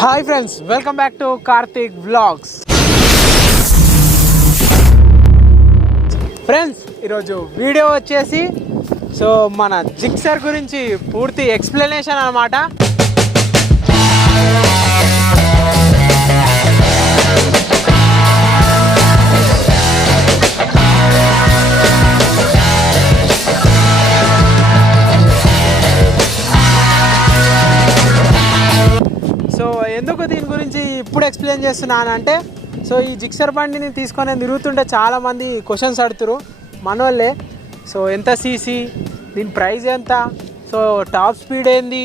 Hi friends, welcome back to Karthik vlogs. Friends, ఈరోజు video వచ్చేసి మన జిక్సర్ గురించి పూర్తి ఎక్స్ప్లెనేషన్ అన్నమాట. ఎందుకు దీని గురించి ఇప్పుడు ఎక్స్ప్లెయిన్ చేస్తున్నానంటే ఈ జిక్సర్ బండిని తీసుకొని తిరుగుతుంటే చాలామంది క్వశ్చన్స్ అడుగుతారు మనోళ్ళే. ఎంత సీసీ, దీని ప్రైస్ ఎంత, టాప్ స్పీడ్ ఏంది,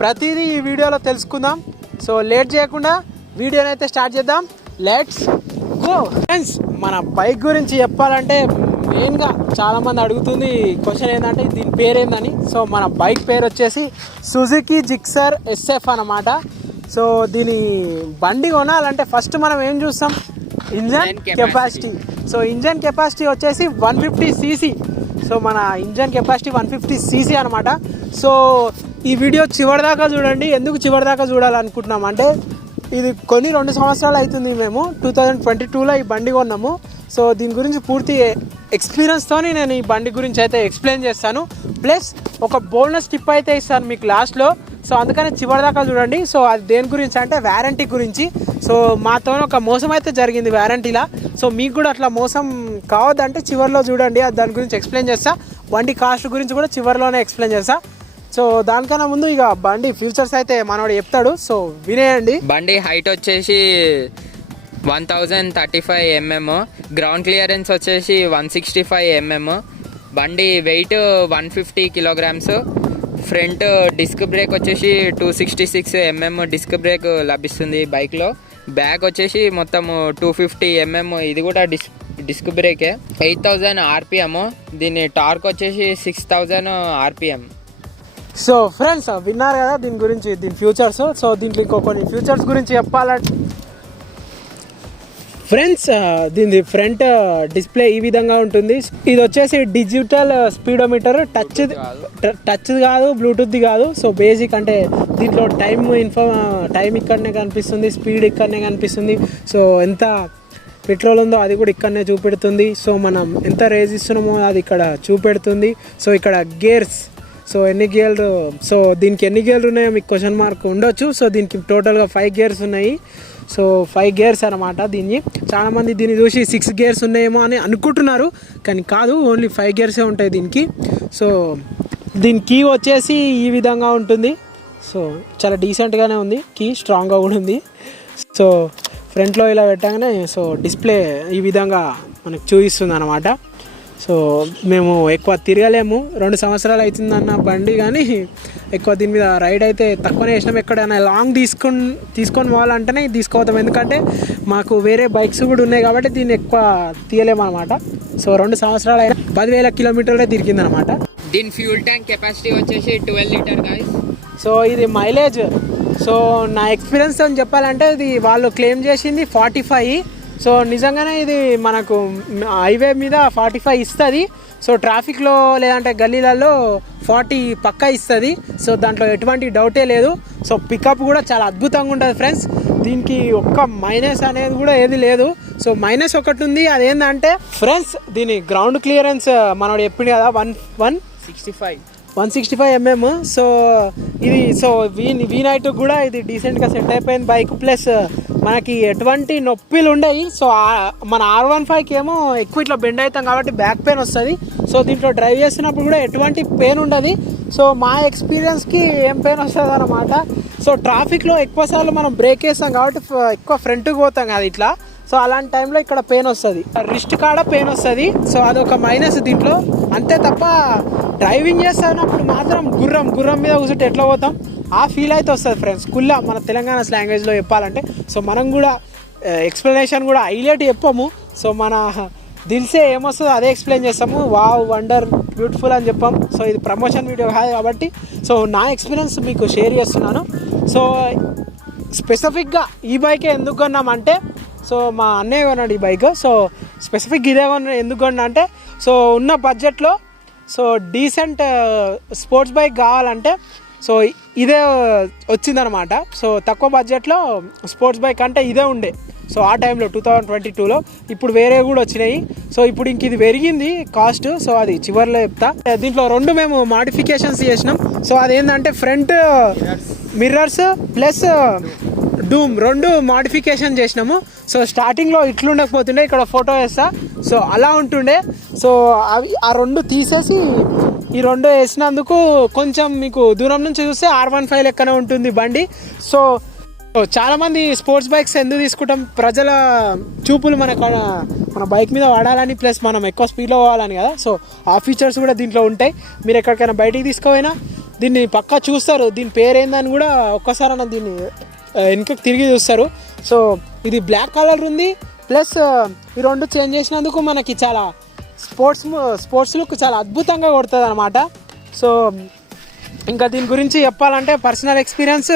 ప్రతిదీ ఈ వీడియోలో తెలుసుకుందాం. లేట్ చేయకుండా వీడియోని అయితే స్టార్ట్ చేద్దాం. Let's go. ఫ్రెండ్స్, మన బైక్ గురించి చెప్పాలంటే మెయిన్గా చాలామంది అడుగుతుంది క్వశ్చన్ ఏంటంటే దీని పేరు ఏందని. మన బైక్ పేరు వచ్చేసి సుజుకి జిక్సర్ SF అన్నమాట. దీని బండి కొనాలంటే ఫస్ట్ మనం ఏం చూస్తాం, ఇంజన్ కెపాసిటీ. ఇంజన్ కెపాసిటీ వచ్చేసి 150cc. మన ఇంజన్ కెపాసిటీ 150cc అనమాట. ఈ వీడియో చివరిదాకా చూడండి. ఎందుకు చివరిదాకా చూడాలనుకుంటున్నాం అంటే ఇది కొని 2 సంవత్సరాలు అవుతుంది. మేము 2022లో ఈ బండి కొన్నాము. దీని గురించి పూర్తి ఎక్స్పీరియన్స్తో నేను ఈ బండి గురించి అయితే ఎక్స్ప్లెయిన్ చేస్తాను. ప్లస్ ఒక బోనస్ టిప్ అయితే ఇస్తాను మీకు లాస్ట్లో. అందుకని చివరిదాకా చూడండి. అది దేని గురించి అంటే వారంటీ గురించి. మాతో ఒక మోసం అయితే జరిగింది వారంటీలా. మీకు కూడా అట్లా మోసం కావద్దంటే చివరిలో చూడండి, అది దాని గురించి ఎక్స్ప్లెయిన్ చేస్తా. బండి కాస్ట్ గురించి కూడా చివరిలోనే ఎక్స్ప్లెయిన్ చేస్తా. దానికన్నా ముందు ఇక బండి ఫ్యూచర్స్ అయితే మనోడు చెప్తాడు, వినేయండి. బండి హైట్ వచ్చేసి 1035 mm, గ్రౌండ్ క్లియరెన్స్ వచ్చేసి 165 mm, బండి weight 150 kg, front disc brake వచ్చేసి 266 mm డిస్క్ బ్రేక్ లభిస్తుంది బైక్లో. బ్యాక్ వచ్చేసి మొత్తం 250 mm, ఇది కూడా డిస్క్ బ్రేకే. 8000 RPM, దీని టార్క్ వచ్చేసి 6000 RPM. ఫ్రెండ్స్, విన్నారు కదా దీని గురించి, దీని ఫ్యూచర్స్. దీంట్లో ఇంకో కొన్ని ఫ్యూచర్స్ గురించి చెప్పాలంటే ఫ్రెండ్స్, దీని ఫ్రంట్ డిస్ప్లే ఈ విధంగా ఉంటుంది. ఇది వచ్చేసి డిజిటల్ స్పీడోమీటర్, టచ్ కాదు, బ్లూటూత్ది కాదు. బేసిక్ అంటే దీంట్లో టైం ఇక్కడనే కనిపిస్తుంది, స్పీడ్ ఇక్కడనే కనిపిస్తుంది. ఎంత పెట్రోల్ ఉందో అది కూడా ఇక్కడనే చూపెడుతుంది. మనం ఎంత రేజ్ ఇస్తున్నామో అది ఇక్కడ చూపెడుతుంది. ఇక్కడ గేర్స్, ఎన్ని గేర్లు, దీనికి ఎన్ని గేర్లు ఉన్నాయో మీకు క్వశ్చన్ మార్క్ ఉండొచ్చు. దీనికి టోటల్గా 5 గేర్స్ ఉన్నాయి. 5 గేర్స్ అనమాట. దీన్ని చాలామంది దీన్ని చూసి 6 గేర్స్ ఉన్నాయేమో అని అనుకుంటున్నారు, కానీ కాదు, ఓన్లీ 5 గేర్సే ఉంటాయి దీనికి. దీని కీ వచ్చేసి ఈ విధంగా ఉంటుంది. చాలా డీసెంట్గానే ఉంది, కీ స్ట్రాంగ్గా కూడా ఉంది. ఫ్రంట్లో ఇలా పెట్టగానే డిస్ప్లే ఈ విధంగా మనకు చూపిస్తుంది అనమాట. మేము ఎక్కువ తిరగలేము, 2 సంవత్సరాలు అవుతుందన్న బండి, కానీ ఎక్కువ దీని మీద రైడ్ అయితే తక్కువనే చేసినాం. ఎక్కడైనా లాంగ్ తీసుకొని పోవాలంటేనే తీసుకోవద్దాం, ఎందుకంటే మాకు వేరే బైక్స్ కూడా ఉన్నాయి కాబట్టి దీన్ని ఎక్కువ తీయలేము అనమాట. 2 సంవత్సరాలు అయినా 10,000 కిలోమీటర్లే తిరిగిందనమాట. దీని ఫ్యూల్ ట్యాంక్ కెపాసిటీ వచ్చేసి 12 లీటర్ గాయ్స్. ఇది మైలేజ్, నా ఎక్స్పీరియన్స్ అని చెప్పాలంటే ఇది వాళ్ళు క్లెయిమ్ చేసింది 45. నిజంగానే ఇది మనకు హైవే మీద 45 ఇస్తుంది. ట్రాఫిక్లో లేదంటే గల్లీలలో 40 పక్కా ఇస్తుంది. దాంట్లో ఎటువంటి డౌటే లేదు. పికప్ కూడా చాలా అద్భుతంగా ఉంటుంది ఫ్రెండ్స్. దీనికి ఒక్క మైనస్ అనేది కూడా ఏది లేదు. మైనస్ ఒకటి ఉంది, అదేంటంటే ఫ్రెండ్స్ దీని గ్రౌండ్ క్లియరెన్స్ మనోడు చెప్పింది కదా 165 mm. ఇది V9 కూడా ఇది డీసెంట్గా సెట్ అయిపోయింది బైక్. ప్లస్ మనకి ఎటువంటి నొప్పిలు ఉండవు. మన R15కి ఏమో ఎక్కువ ఇట్లా బెండ్ అవుతాం కాబట్టి బ్యాక్ పెయిన్ వస్తుంది. దీంట్లో డ్రైవ్ చేస్తున్నప్పుడు కూడా ఎటువంటి పెయిన్ ఉండదు. మా ఎక్స్పీరియన్స్కి ఏం పెయిన్ వస్తుంది అనమాట. ట్రాఫిక్లో ఎక్కువసార్లు మనం బ్రేక్ వేస్తాం కాబట్టి ఎక్కువ ఫ్రంట్కి పోతాం కదా ఇట్లా. అలాంటి టైంలో ఇక్కడ పెయిన్ వస్తుంది, రిస్ట్ కాడ పెయిన్ వస్తుంది. అదొక మైనస్ దీంట్లో. అంతే తప్ప డ్రైవింగ్ చేస్తున్నప్పుడు మాత్రం గుర్రం మీద కూర్చుంటే ఎట్లా పోతాం ఆ ఫీల్ అయితే వస్తుంది ఫ్రెండ్స్. కుల్లా మన తెలంగాణ లాంగ్వేజ్లో చెప్పాలంటే. మనం కూడా ఎక్స్ప్లెనేషన్ కూడా హైలైట్ చెప్పాము. మన దిల్సే ఏమొస్తుందో అదే ఎక్స్ప్లెయిన్ చేస్తాము. వావ్, వండర్, బ్యూటిఫుల్ అని చెప్పాం. ఇది ప్రమోషన్ వీడియో కాదు కాబట్టి నా ఎక్స్పీరియన్స్ మీకు షేర్ చేస్తున్నాను. స్పెసిఫిక్గా ఈ బైకే ఎందుకు కొన్నామంటే మా అన్నయ్య కొన్నాడు ఈ బైక్. స్పెసిఫిక్ ఇదే కొన్నా, ఎందుకు కొన్నా అంటే ఉన్న బడ్జెట్లో డీసెంట్ స్పోర్ట్స్ బైక్ కావాలంటే ఇదే వచ్చిందనమాట. సో తక్కువ బడ్జెట్లో స్పోర్ట్స్ బైక్ అంటే ఇదే ఉండే. సో ఆ టైంలో 2022లో. ఇప్పుడు వేరే కూడా వచ్చినాయి. సో ఇప్పుడు ఇంక ఇది పెరిగింది కాస్ట్. సో అది చివరిలో చెప్తా. దీంట్లో 2 మేము మాడిఫికేషన్స్ చేసినాం. సో అదేంటంటే ఫ్రంట్ మిర్రర్స్ ప్లస్ డూమ్ 2 మాడిఫికేషన్ చేసినాము. సో స్టార్టింగ్లో ఇట్లుండకపోతుండే, ఇక్కడ ఫోటో వేస్తా. సో అలా ఉంటుండే. సో అవి ఆ 2 తీసేసి ఈ 2 వేసినందుకు కొంచెం మీకు దూరం నుంచి చూస్తే R15 లెక్కనే ఉంటుంది బండి. సో చాలామంది స్పోర్ట్స్ బైక్స్ ఎందుకు తీసుకుంటాం, ప్రజల చూపులు మన బైక్ మీద వాడాలని, ప్లస్ మనం ఎక్కువ స్పీడ్లో పోవాలని కదా. సో ఆ ఫీచర్స్ కూడా దీంట్లో ఉంటాయి. మీరు ఎక్కడికైనా బయటికి తీసుకుపోయినా దీన్ని పక్కా చూస్తారు, దీని పేరు ఏందని కూడా ఒక్కసారి అన్న దీన్ని వెనుకకి తిరిగి చూస్తారు. సో ఇది బ్లాక్ కలర్ ఉంది, ప్లస్ ఈ 2 చేంజ్ చేసినందుకు మనకి చాలా స్పోర్ట్స్ లుక్ చాలా అద్భుతంగా కొడుతుంది అనమాట. సో ఇంకా దీని గురించి చెప్పాలంటే పర్సనల్ ఎక్స్పీరియన్స్,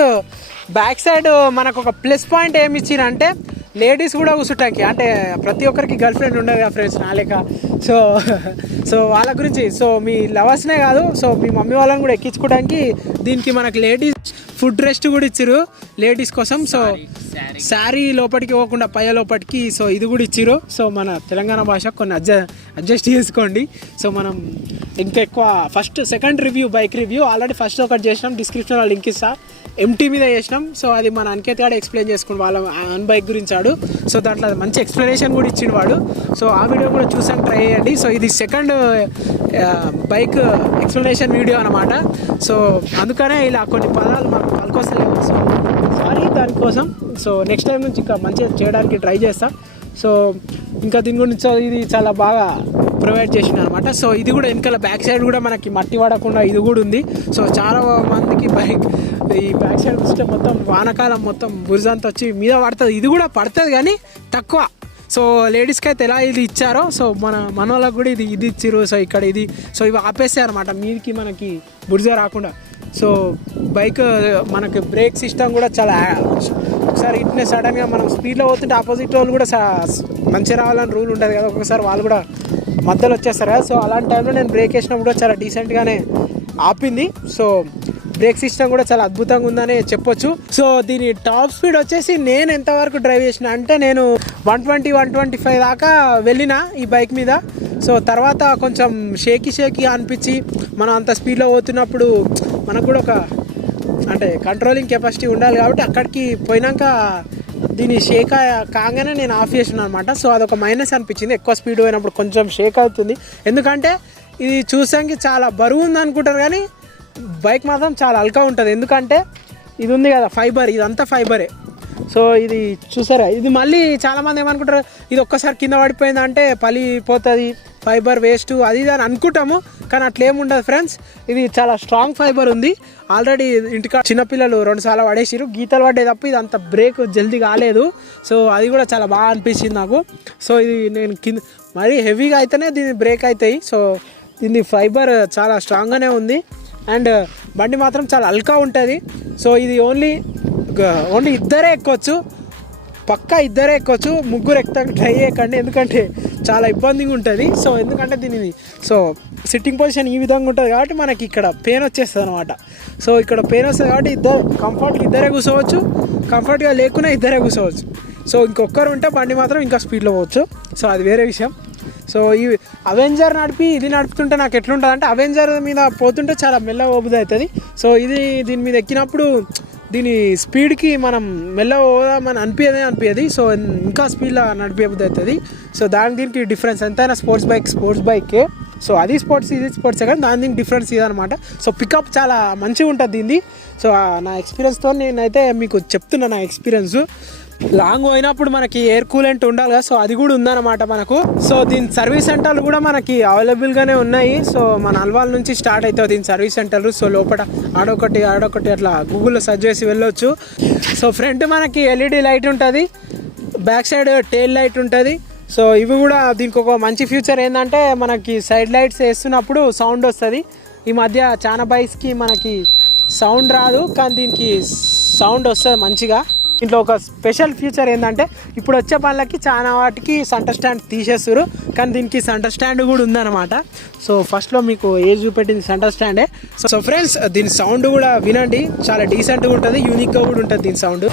బ్యాక్ సైడ్ మనకు ఒక ప్లస్ పాయింట్ ఏమి ఇచ్చిరంటే లేడీస్ కూడా కూర్చుంటానికి, అంటే ప్రతి ఒక్కరికి గర్ల్ ఫ్రెండ్ ఉండదు కదా ఫ్రెండ్స్ నాలేక. సో వాళ్ళ గురించి, సో మీ లవర్స్నే కాదు, సో మీ మమ్మీ వాళ్ళని కూడా ఎక్కించుకోవడానికి దీనికి మనకి లేడీస్ ఫుడ్ రెస్ట్ కూడా ఇచ్చిరు లేడీస్ కోసం. సో శారీ లోపలికి పోకుండా పై లోపలికి సో ఇది కూడా ఇచ్చిరు. సో మన తెలంగాణ భాష కొన్ని అడ్జస్ట్ చేసుకోండి. సో మనం ఇంకా ఎక్కువ second review bike review already first ఒకటి చేసినాం, డిస్క్రిప్షన్లో లింక్ ఇస్తా. MT మీద చేసినాం. సో అది మన అంకేత్ గారు ఎక్స్ప్లెయిన్ చేసుకుని వాళ్ళ ఆన్ బైక్ గురించి ఆడు. సో దాంట్లో మంచి ఎక్స్ప్లెనేషన్ కూడా ఇచ్చిండు వాడు. సో ఆ వీడియో కూడా చూసాక ట్రై చేయండి. సో ఇది సెకండ్ బైక్ ఎక్స్ప్లెనేషన్ వీడియో అనమాట. సో అందుకనే ఇలా కొన్ని పదాలు మాకు పలుకొస్తలేవు. సో సారీ దానికోసం. సో నెక్స్ట్ టైం నుంచి ఇంకా మంచిగా చేయడానికి ట్రై చేస్తాం. సో ఇంకా దీని గురించి ఇది చాలా బాగా ప్రొవైడ్ చేసింది అనమాట. సో ఇది కూడా వెనకాల బ్యాక్ సైడ్ కూడా మనకి మట్టి పడకుండా ఇది కూడా ఉంది. సో చాలా మందికి బైక్ ఈ బ్యాక్ సైడ్ వస్తే మొత్తం వానకాలం మొత్తం బురజంతా వచ్చి మీద పడుతుంది. ఇది కూడా పడుతుంది కానీ తక్కువ. సో లేడీస్కి అయితే ఎలా ఇది ఇచ్చారో సో మన వాళ్ళకి కూడా ఇది ఇచ్చిర్రు. సో ఇక్కడ ఇది సో ఇవి ఆపేస్తాయి అనమాట మీదికి మనకి బురజ రాకుండా. సో బైక్ మనకి బ్రేక్ సిస్టమ్ కూడా చాలా ఒకసారి ఇట్నే సడన్గా మనం స్పీడ్లో పోతుంటే ఆపోజిట్ వాళ్ళు కూడా మంచిగా రావాలని రూల్ ఉంటుంది కదా, ఒక్కొక్కసారి వాళ్ళు కూడా మధ్యలో వచ్చేస్తారు కదా. సో అలాంటి టైంలో నేను బ్రేక్ వేసినప్పుడు కూడా చాలా డీసెంట్గానే ఆపింది. సో బ్రేక్ సిస్టమ్ కూడా చాలా అద్భుతంగా ఉందని చెప్పొచ్చు. సో దీని టాప్ స్పీడ్ వచ్చేసి నేను ఎంతవరకు డ్రైవ్ చేసిన అంటే నేను 120-125 దాకా వెళ్ళిన ఈ బైక్ మీద. సో తర్వాత కొంచెం షేకీ అనిపించి మనం అంత స్పీడ్లో పోతున్నప్పుడు మనకు కూడా ఒక అంటే కంట్రోలింగ్ కెపాసిటీ ఉండాలి కాబట్టి అక్కడికి పోయినాక దీన్ని షేక్ కాగానే నేను ఆఫ్ చేసిన అనమాట. సో అదొక మైనస్ అనిపించింది. ఎక్కువ స్పీడ్ పోయినప్పుడు కొంచెం షేక్ అవుతుంది. ఎందుకంటే ఇది చూసానికి చాలా బరువు ఉంది అనుకుంటారు కానీ బైక్ మాత్రం చాలా అల్కా ఉంటుంది. ఎందుకంటే ఇది ఉంది కదా ఫైబర్, ఇదంతా ఫైబరే. సో ఇది చూసారా, ఇది మళ్ళీ చాలామంది ఏమనుకుంటారు ఇది ఒక్కసారి కింద పడిపోయిందంటే పలిపోతుంది, ఫైబర్ వేస్ట్ అది ఇది అని అనుకుంటాము. కానీ అట్లేముండదు ఫ్రెండ్స్. ఇది చాలా స్ట్రాంగ్ ఫైబర్ ఉంది. ఆల్రెడీ ఇంటికా చిన్నపిల్లలు 2 సార్లు పడేసిరు, గీతలు పడ్డే తప్ప ఇది అంత బ్రేక్ జల్దీ కాలేదు. సో అది కూడా చాలా బాగా అనిపించింది నాకు. సో ఇది నేను కింద మరీ హెవీగా అయితేనే దీని బ్రేక్ అవుతాయి. సో దీని ఫైబర్ చాలా స్ట్రాంగ్గానే ఉంది. అండ్ బండి మాత్రం చాలా అల్కా ఉంటుంది. సో ఇది ఓన్లీ ఇద్దరే ఎక్కొచ్చు, పక్కా ఇద్దరే ఎక్కొచ్చు, ముగ్గురు ఎక్కడానికి ట్రై చేయకండి ఎందుకంటే చాలా ఇబ్బందిగా ఉంటుంది. సో ఎందుకంటే దీనిది సో సిట్టింగ్ పొజిషన్ ఈ విధంగా ఉంటుంది కాబట్టి మనకి ఇక్కడ పెయిన్ వచ్చేస్తుంది అనమాట. సో ఇక్కడ పెయిన్ వస్తుంది కాబట్టి ఇద్దరే కూర్చోవచ్చు, కంఫర్ట్గా లేకున్నా ఇద్దరే కూర్చోవచ్చు. సో ఇంకొకరు ఉంటే బండి మాత్రం ఇంకా స్పీడ్లో పోవచ్చు. సో అది వేరే విషయం. సో ఈ అవెంజర్ ఇది నడుపుతుంటే నాకు ఎట్లుంటుంది అంటే అవెంజర్ మీద పోతుంటే చాలా మెల్లగా ఓబుది అవుతుంది. సో దీని మీద ఎక్కినప్పుడు దీని స్పీడ్కి మనం మెల్లగా పోదామని అనిపించదు. సో ఇంకా స్పీడ్లో నడిపేబుద్ది అవుతుంది. సో దీనికి డిఫరెన్స్ ఎంతైనా స్పోర్ట్స్ బైకే. సో అది ఇది స్పోర్ట్స్ కానీ దీనికి డిఫరెన్స్ ఇదనమాట. సో పికప్ చాలా మంచిగా ఉంటుంది దీన్ని. సో నా ఎక్స్పీరియన్స్తో నేనైతే మీకు చెప్తున్నా నా ఎక్స్పీరియన్స్. లాంగ్ పోయినప్పుడు మనకి ఎయిర్ కూలెంట్ ఉండాలి కదా, సో అది కూడా ఉందన్నమాట మనకు. సో దీని సర్వీస్ సెంటర్లు కూడా మనకి అవైలబుల్గానే ఉన్నాయి. సో మన అల్వాల్ నుంచి స్టార్ట్ అవుతుంది దీని సర్వీస్ సెంటర్లు. సో లోపల ఆడొకటి అట్లా గూగుల్లో సెర్చ్ చేసి వెళ్ళొచ్చు. సో ఫ్రంట్ మనకి LED లైట్ ఉంటుంది, బ్యాక్ సైడ్ టెయిల్ లైట్ ఉంటుంది. సో ఇవి కూడా దీనికి ఒక మంచి ఫ్యూచర్ ఏంటంటే మనకి సైడ్ లైట్స్ వేస్తున్నప్పుడు సౌండ్ వస్తుంది. ఈ మధ్య చాలా బైక్స్కి మనకి సౌండ్ రాదు, కానీ దీనికి సౌండ్ వస్తుంది మంచిగా. ఇంట్లో ఒక స్పెషల్ ఫీచర్ ఏంటంటే ఇప్పుడు వచ్చే బండ్లకి చాలా వాటికి సెంటర్ స్టాండ్ తీసేస్తారు, కానీ దీనికి సెంటర్ స్టాండ్ కూడా ఉందన్నమాట. సో ఫస్ట్లో మీకు ఏజ్ చూపెట్టింది సెంటర్ స్టాండే. సో ఫ్రెండ్స్ దీని సౌండ్ కూడా వినండి, చాలా డీసెంట్గా ఉంటుంది, యూనిక్గా కూడా ఉంటుంది దీని సౌండ్.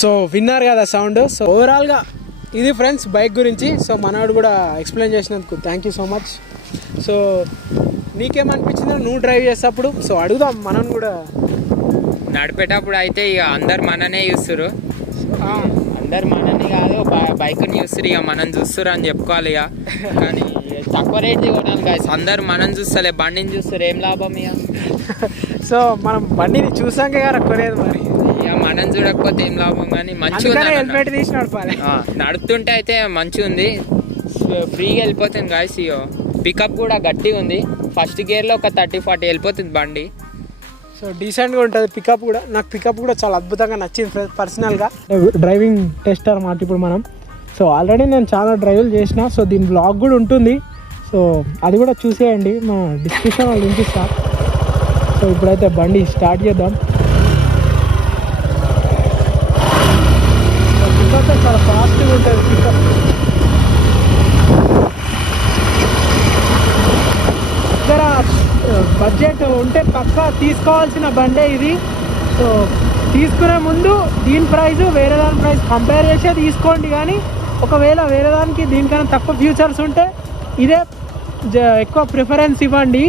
సో విన్నారు కదా సౌండ్. సో ఓవరాల్గా ఇది ఫ్రెండ్స్ బైక్ గురించి. సో మనవాడు కూడా ఎక్స్ప్లెయిన్ చేసినందుకు thank you so much. So నీకేమనిపించిందో నువ్వు డ్రైవ్ చేసేటప్పుడు? సో అడుగుదాం మనం కూడా. నడిపేటప్పుడు అయితే ఇక అందరు మననే చూస్తారు, అందరు మనని కాదు బైక్ని చూస్తారు, ఇక మనం చూస్తారు అని చెప్పుకోవాలి. ఇక కానీ తక్కువ రేట్ కొనాలి కాదు, అందరు మనం చూస్తలే బండిని చూస్తారు, ఏం లాభం ఇక. సో మనం బండిని చూసాక కదా కొనేది, మరి ఇక మనం చూడకపోతే ఏం లాభం. కానీ మంచిగా హెల్మెట్ తీసి నడపాలి. నడుపుతుంటే అయితే మంచిగా ఉంది, ఫ్రీగా వెళ్ళిపోతుంది గాయస్. ఇక పికప్ కూడా గట్టిగా ఉంది, ఫస్ట్ గేర్లో ఒక 30-40 వెళ్ళిపోతుంది బండి. సో డీసెంట్గా ఉంటుంది పికప్ కూడా. నాకు పికప్ కూడా చాలా అద్భుతంగా నచ్చింది పర్సనల్గా. డ్రైవింగ్ టెస్ట్ అన్నమాట ఇప్పుడు మనం. సో ఆల్రెడీ నేను చాలా డ్రైవ్లు చేసిన, సో దీని బ్లాగ్ కూడా ఉంటుంది, సో అది కూడా చూసేయండి, మా డిస్క్రిప్షన్లో లింక్ ఇస్తా. సో ఇప్పుడైతే బండి స్టార్ట్ చేద్దాం. పికప్ చాలా ఫాస్ట్గా ఉంటుంది పికప్. ఇక్కడ బడ్జెట్ ఉంటే పక్కా తీసుకోవాల్సిన బండే ఇది. సో తీసుకునే ముందు దీని ప్రైస్ వేరే దాని ప్రైస్ కంపేర్ చేసే తీసుకోండి, కానీ ఒకవేళ వేరే దానికి దీనికన్నా తక్కువ ఫ్యూచర్స్ ఉంటే ఇదే ఎక్కువ ప్రిఫరెన్స్ ఇవ్వండి.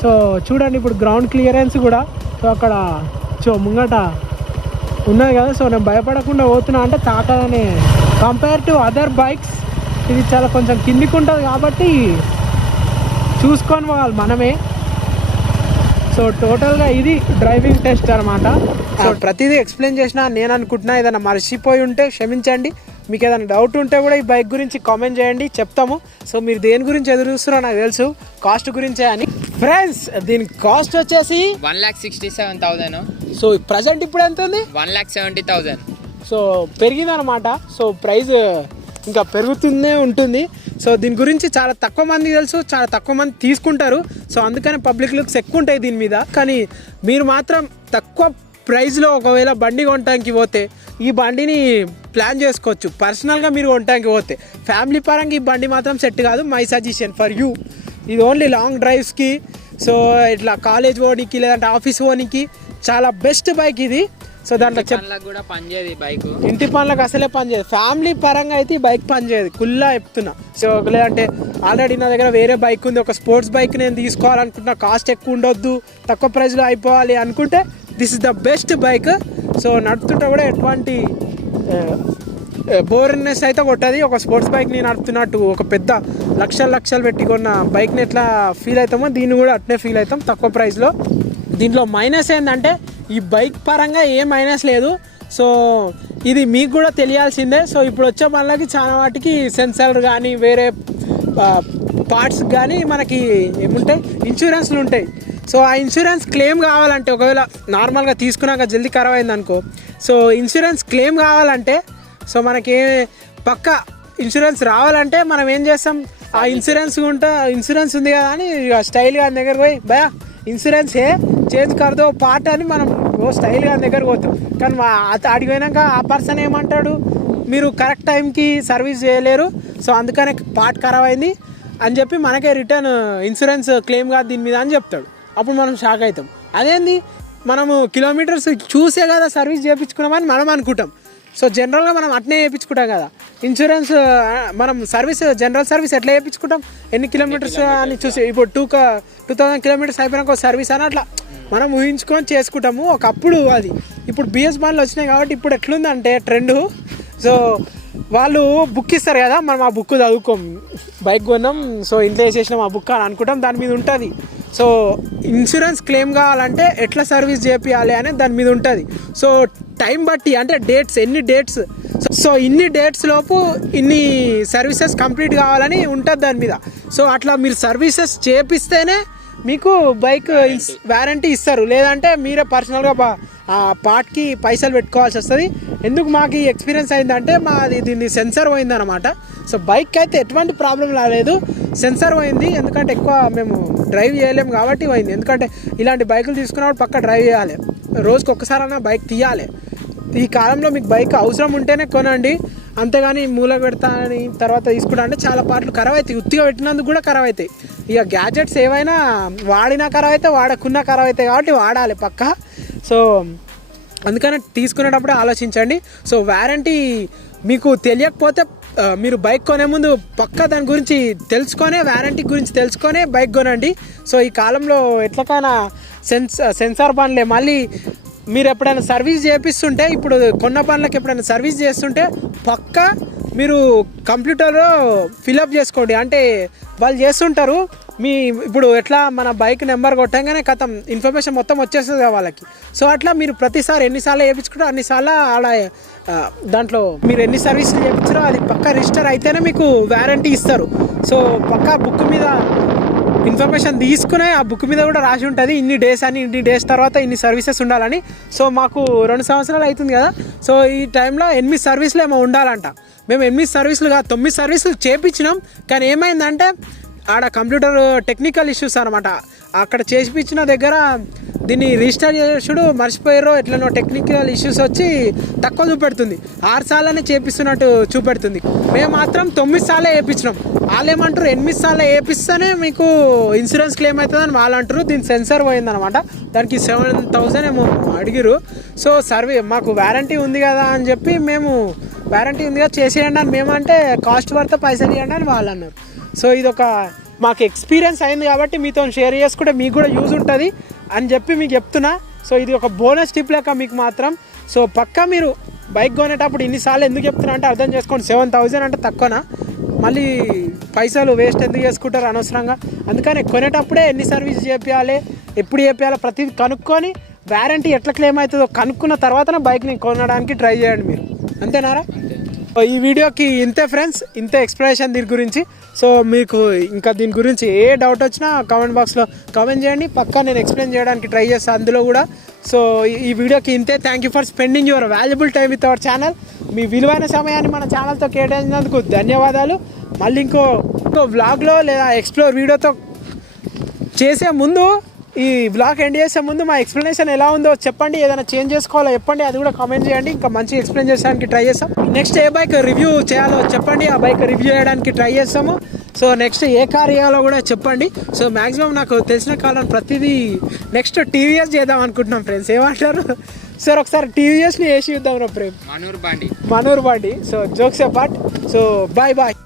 సో చూడండి ఇప్పుడు గ్రౌండ్ క్లియరెన్స్ కూడా. సో అక్కడ ముంగట ఉన్నది కదా, సో నేను భయపడకుండా పోతున్నా అంటే తాకదనే. కంపేర్ టు అదర్ బైక్స్ ఇది చాలా కొంచెం కిందికి ఉంటుంది కాబట్టి చూసుకొని పోవాలి మనమే. సో టోటల్గా ఇది డ్రైవింగ్ టెస్ట్ అనమాట. సో ప్రతిదీ ఎక్స్ప్లెయిన్ చేసినా నేను అనుకుంటున్నా, ఏదైనా మర్చిపోయి ఉంటే క్షమించండి. మీకు ఏదైనా డౌట్ ఉంటే కూడా ఈ బైక్ గురించి కామెంట్ చేయండి, చెప్తాము. సో మీరు దేని గురించి ఎదురు చూస్తున్నారో నాకు తెలుసు, కాస్ట్ గురించే అని. ఫ్రెండ్స్ దీని కాస్ట్ వచ్చేసి 1,67,000. సో ప్రజెంట్ ఇప్పుడు ఎంత ఉంది? 1,70,000. సో పెరిగిందనమాట. సో ప్రైస్ ఇంకా పెరుగుతూనే ఉంటుంది. సో దీని గురించి చాలా తక్కువ మందికి తెలుసు, చాలా తక్కువ మంది తీసుకుంటారు. సో అందుకని పబ్లిక్ లుక్స్ ఎక్కువ ఉంటాయి దీని మీద. కానీ మీరు మాత్రం తక్కువ ప్రైస్లో ఒకవేళ బండి కొనడానికి పోతే ఈ బండిని ప్లాన్ చేసుకోవచ్చు. పర్సనల్గా మీరు కొనడానికి పోతే ఫ్యామిలీ పరంగా ఈ బండి మాత్రం సెట్ కాదు. మై సజెషన్ ఫర్ యూ, ఇది ఓన్లీ లాంగ్ డ్రైవ్స్కి, సో ఇట్లా కాలేజ్ పోనీకి లేదంటే ఆఫీస్ పోనీకి చాలా బెస్ట్ బైక్ ఇది. సో దాంట్లో కూడా పనిచేయదు బైక్, ఇంటి పనులకు అసలే పనిచేయదు. ఫ్యామిలీ పరంగా అయితే ఈ బైక్ పనిచేయదు, కుల్లా చెప్తున్నా. సో లేదంటే ఆల్రెడీ నా దగ్గర వేరే బైక్ ఉంది, ఒక స్పోర్ట్స్ బైక్ నేను తీసుకోవాలనుకుంటున్నా, కాస్ట్ ఎక్కువ ఉండొద్దు, తక్కువ ప్రైస్లో అయిపోవాలి అనుకుంటే this is the best bike. So నడుపుతుంటే కూడా ఎటువంటి బోర్నెస్ అయితే కొట్టది. ఒక స్పోర్ట్స్ బైక్ని నడుపుతున్నట్టు ఒక పెద్ద లక్షలు పెట్టి కొన్న బైక్ని ఎట్లా ఫీల్ అవుతామో దీన్ని కూడా అట్నే ఫీల్ అవుతాం తక్కువ ప్రైస్లో. దీంట్లో మైనస్ ఏంటంటే ఈ బైక్ పరంగా ఏ మైనస్ లేదు. సో ఇది మీకు కూడా తెలియాల్సిందే. సో ఇప్పుడు వచ్చే బండ్లకి చాలా వాటికి సెన్సర్ కానీ వేరే పార్ట్స్ కానీ మనకి ఏముంటాయి, ఇన్సూరెన్స్లు ఉంటాయి. సో ఆ ఇన్సూరెన్స్ క్లెయిమ్ కావాలంటే, ఒకవేళ నార్మల్గా తీసుకున్నాక జల్దీ ఖరాబ్ అయింది అనుకో, సో ఇన్సూరెన్స్ క్లెయిమ్ కావాలంటే, సో మనకి పక్కా ఇన్సూరెన్స్ రావాలంటే మనం ఏం చేస్తాం, ఆ ఇన్సూరెన్స్ ఉంది కదా అని స్టైల్గా ఆయన దగ్గర పోయి భయా ఇన్సూరెన్స్ చేంజ్ కర్దో పార్ట్ అని మనం స్టైల్గా ఆయన దగ్గర పోతాం. కానీ ఆడికి పోయినాక ఆ పర్సన్ ఏమంటాడు, మీరు కరెక్ట్ టైంకి సర్వీస్ చేయలేరు, సో అందుకనే పార్ట్ ఖరాబ్ అయింది అని చెప్పి మనకే రిటర్న్ ఇన్సూరెన్స్ క్లెయిమ్ కాదు దీని మీద అని చెప్తాడు. అప్పుడు మనం షాక్ అవుతాం. అదేంది, మనము కిలోమీటర్స్ చూసే కదా సర్వీస్ చేయించుకున్నామని మనం అనుకుంటాం. సో జనరల్గా మనం అట్నే చేయించుకుంటాం కదా ఇన్సూరెన్స్. మనం జనరల్ సర్వీస్ ఎట్లా చేయించుకుంటాం, ఎన్ని కిలోమీటర్స్ అని చూసి, ఇప్పుడు 2,000 కిలోమీటర్స్ అయిపోయినాక సర్వీస్ అని అట్లా మనం ఊహించుకొని చేసుకుంటాము ఒకప్పుడు. అది ఇప్పుడు బిఎస్ బండ్లు వచ్చినాయి కాబట్టి ఇప్పుడు ఎట్లుందంటే ట్రెండ్, సో వాళ్ళు బుక్ ఇస్తారు కదా, మనం ఆ బుక్ చదువుకోం, బైక్ కొన్నాం సో ఇంట్లో వేసేసినాం ఆ బుక్ అని అనుకుంటాం, దాని మీద ఉంటుంది. సో ఇన్సూరెన్స్ క్లెయిమ్ కావాలంటే ఎట్లా సర్వీస్ చేయాలి అనేది దాని మీద ఉంటుంది. సో టైం బట్టి అంటే డేట్స్, ఎన్ని డేట్స్, సో ఇన్ని డేట్స్ లోపు ఇన్ని సర్వీసెస్ కంప్లీట్ కావాలని ఉంటుంది దాని మీద. సో అట్లా మీరు సర్వీసెస్ చేపిస్తేనే మీకు బైక్ వారంటీ ఇస్తారు, లేదంటే మీరే పర్సనల్గా ఆ పార్ట్కి పైసలు పెట్టుకోవాల్సి వస్తుంది. ఎందుకు మాకు ఈ ఎక్స్పీరియన్స్ అయిందంటే మాది దీన్ని సెన్సర్ పోయిందనమాట. సో బైక్ అయితే ఎటువంటి ప్రాబ్లం రాలేదు, సెన్సర్ పోయింది. ఎందుకంటే ఎక్కువ మేము డ్రైవ్ చేయలేము కాబట్టి పోయింది. ఎందుకంటే ఇలాంటి బైకులు తీసుకున్నప్పుడు పక్క డ్రైవ్ చేయాలి, రోజుకి ఒక్కసారైనా బైక్ తీయాలి. ఈ కాలంలో మీకు బైక్ అవసరం ఉంటేనే కొనండి, అంతేగాని మూల పెడతా అని తర్వాత తీసుకుంటా అంటే చాలా పార్ట్లు ఖరాబ్ అవుతాయి. ఉత్తిగా పెట్టినందుకు కూడా ఖరాబ్ అవుతాయి. ఇక గ్యాడ్జెట్స్ ఏవైనా వాడినా ఖరాబ్ అవుతాయి, వాడకున్నా ఖరాబ్ అవుతాయి కాబట్టి వాడాలి పక్కా. సో అందుకని తీసుకునేటప్పుడే ఆలోచించండి. సో వారంటీ మీకు తెలియకపోతే మీరు బైక్ కొనే ముందు పక్కా దాని గురించి తెలుసుకొనే, వారంటీ గురించి తెలుసుకొనే బైక్ కొనండి. సో ఈ కాలంలో ఎట్లకైనా సెన్సార్ బండ్లే. మళ్ళీ మీరు ఎప్పుడైనా సర్వీస్ చేపిస్తుంటే, ఇప్పుడు కొన్న బండ్లకు ఎప్పుడైనా సర్వీస్ చేస్తుంటే పక్కా మీరు కంప్యూటర్లో ఫిలప్ చేసుకోండి. అంటే వాళ్ళు చేస్తుంటారు, మీ ఇప్పుడు ఎట్లా మన బైక్ నెంబర్ కొట్టంగానే కథం ఇన్ఫర్మేషన్ మొత్తం వచ్చేస్తుంది వాళ్ళకి. సో అట్లా మీరు ప్రతిసారి ఎన్నిసార్లు చేయించుకుంటారో అన్నిసార్లు ఆడ దాంట్లో మీరు ఎన్ని సర్వీసులు చేయించారో అది పక్కా రిజిస్టర్ అయితేనే మీకు వారంటీ ఇస్తారు. సో పక్కా బుక్ మీద ఇన్ఫర్మేషన్ తీసుకునే ఆ బుక్ మీద కూడా రాసి ఉంటుంది ఇన్ని డేస్ అని, ఇన్ని డేస్ తర్వాత ఇన్ని సర్వీసెస్ ఉండాలని. సో మాకు 2 సంవత్సరాలు అవుతుంది కదా. సో ఈ టైంలో 8 సర్వీసులు ఏమో ఉండాలంట. మేము 8 సర్వీసులు కాదు 9 సర్వీసులు చేయించినాం. కానీ ఏమైందంటే ఆడ కంప్యూటర్ టెక్నికల్ ఇష్యూస్ అనమాట. అక్కడ చేసిపించిన దగ్గర దీన్ని రిజిస్టర్ చేసుడు మర్చిపోయారో ఎట్లనో టెక్నికల్ ఇష్యూస్ వచ్చి తక్కువ చూపెడుతుంది. 6 సార్లనే చేపిస్తున్నట్టు చూపెడుతుంది. మేము మాత్రం 9 సార్లే వేయించినాం. వాళ్ళు ఏమంటారు 8 సార్లు వేపిస్తేనే మీకు ఇన్సూరెన్స్ క్లెయిమ్ అవుతుందని వాళ్ళు అంటారు. దీని సెన్సర్ పోయిందనమాట, దానికి 7,000 ఏమో అడిగిరు. సో మాకు వారంటీ ఉంది కదా అని చెప్పి మేము వారంటీ ఉంది కదా చేసేయండి అని మేమంటే కాస్ట్ పడితే పైసలు ఇవ్వండి అని వాళ్ళు అన్నారు. సో ఇదొక మాకు ఎక్స్పీరియన్స్ అయింది కాబట్టి మీతో షేర్ చేసుకుంటే మీకు కూడా యూజ్ ఉంటుంది అని చెప్పి మీకు చెప్తున్నా. సో ఇది ఒక బోనస్ టిప్ లెక్క మీకు మాత్రం. సో పక్కా మీరు బైక్ కొనేటప్పుడు ఇన్నిసార్లు ఎందుకు చెప్తున్నా అంటే అర్థం చేసుకోండి. 7,000 అంటే తక్కువనా, మళ్ళీ పైసలు వేస్ట్ ఎందుకు చేసుకుంటారు అనవసరంగా. అందుకని కొనేటప్పుడే ఎన్ని సర్వీస్ చేయాలి, ఎప్పుడు చేయాలో ప్రతిదీ కనుక్కొని వారంటీ ఎట్లా క్లెయిమ్ అవుతుందో కనుక్కున్న తర్వాతనే బైక్ని కొనడానికి ట్రై చేయండి మీరు. అంతేనారా? ఈ వీడియోకి ఇంతే ఫ్రెండ్స్, ఇంతే ఎక్స్ప్లెనేషన్ దీని గురించి. సో మీకు ఇంకా దీని గురించి ఏ డౌట్ వచ్చినా కామెంట్ బాక్స్లో కామెంట్ చేయండి, పక్కా నేను ఎక్స్ప్లెయిన్ చేయడానికి ట్రై చేస్తాను అందులో కూడా. సో ఈ వీడియోకి ఇంతే. Thank you for spending your valuable time with our channel. మీ విలువైన సమయాన్ని మన ఛానల్తో కేటాయించినందుకు ధన్యవాదాలు. మళ్ళీ ఇంకో వ్లాగ్లో లేదా ఎక్స్ప్లోర్ వీడియోతో చేసే ముందు, ఈ వ్లాగ్ ఎండ్ చేసే ముందు మా ఎక్స్ప్లెనేషన్ ఎలా ఉందో చెప్పండి. ఏదైనా చేంజ్ చేసుకోవాలో చెప్పండి, అది కూడా కామెంట్ చేయండి. ఇంకా మంచిగా ఎక్స్ప్లెయిన్ చేయడానికి ట్రై చేస్తాం. నెక్స్ట్ ఏ బైక్ రివ్యూ చేయాలో చెప్పండి, ఆ బైక్ రివ్యూ చేయడానికి ట్రై చేస్తాము. సో నెక్స్ట్ ఏ కార్ చేయాలో కూడా చెప్పండి. సో మ్యాక్సిమం నాకు తెలిసిన కాలం ప్రతిదీ నెక్స్ట్ టీవీఎస్ చేద్దాం అనుకుంటున్నాం ఫ్రెండ్స్. ఏమంటారు సార్? ఒకసారి టీవీఎస్ని వేసి చూద్దాం రా ప్రేమ్, మనూర్ బండి. So jokes apart. So bye bye.